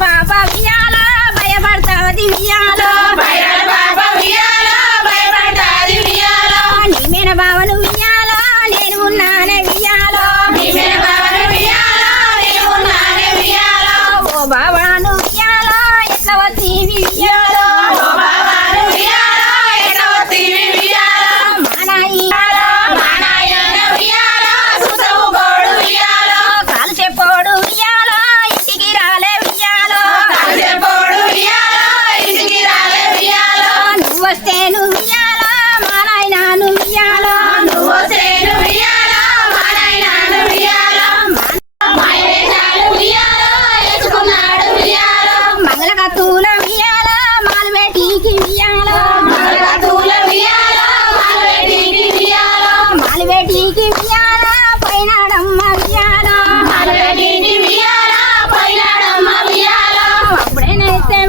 పాప వియాల భయపడతాది వియాల నీ మీద బావను వియాల నేను ఉన్నానే వియాల ఓ బావాను వియాల ఎట్లా వస్తీవి వియాల కాలు చెప్పోడు వియాల ఇంటికి రాలే వియాల నువ్వు వస్తే నువ్వు వియాల మా నాయనాను వియాల మంగళకత్తుల వియాల మాలవేటికి వియాల మాలవేటికి వియాల పైనాడమ్మ వియాల అప్పుడేనైతే